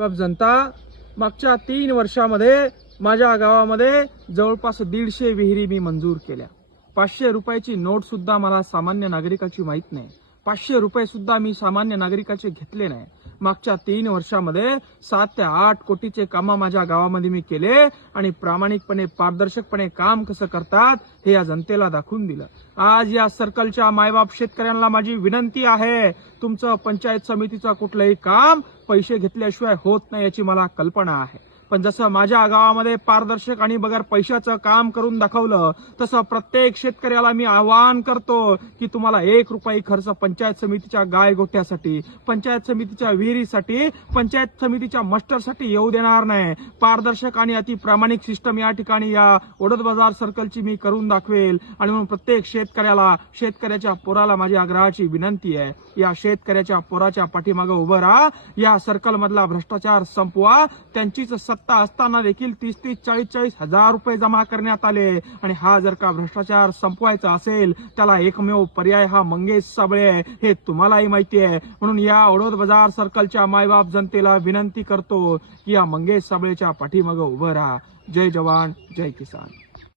बाप जनता मागच्या तीन वर्षामध्ये माझ्या गावामध्ये जवळपास दीडशे विहिरी मी मंजूर केल्या. पाचशे रुपयाची नोट सुद्धा मला सामान्य नागरिकाची माहीत नाही. पाचशे रुपये सुद्धा मी सामान्य नागरिकाचे घेतले नाही. मागच्या तीन वर्षामध्ये सात ते आठ कोटीचे कामं माझ्या गावामध्ये मी केले आणि प्रामाणिकपणे पारदर्शकपणे काम कसं करतात हे या जनतेला दाखवून दिलं. आज या सर्कलच्या मायबाप शेतकऱ्यांना माझी विनंती आहे तुमचं पंचायत समितीचं कुठलंही काम पैसे घेतल्याशिवाय होत नाही याची मला कल्पना आहे. पण जसं माझ्या गावामध्ये पारदर्शक आणि बगर पैशाचं काम करून दाखवलं तसं प्रत्येक शेतकऱ्याला मी आवाहन करतो की तुम्हाला एक रुपये खर्च पंचायत समितीच्या गाय गोठ्यासाठी पंचायत समितीच्या विहिरीसाठी पंचायत समितीच्या मस्टरसाठी येऊ देणार नाही. पारदर्शक आणि अति प्रामाणिक सिस्टम या ठिकाणी या ओढत बाजार सर्कलची मी करून दाखवेल. आणि म्हणून प्रत्येक शेतकऱ्याला शेतकऱ्याच्या पोराला माझी आग्रहाची विनंती आहे. या शेतकऱ्याच्या पोराच्या पाठीमागे उभं राहा. या सर्कलमधला भ्रष्टाचार संपवा. त्यांचीच सत्ता असताना देखील तीस तीस चाळीस चाळीस हजार रुपये जमा करण्यात आले. आणि हा जर का भ्रष्टाचार संपवायचा असेल त्याला एकमेव पर्याय हा मंगेश साबळे आहे. हे तुम्हालाही माहिती आहे. म्हणून या ओढोद बाजार सर्कलच्या मायबाप जनतेला विनंती करतो की या मंगेश साबळेच्या पाठीमागं उभं राहा. जय जवान जय किसान.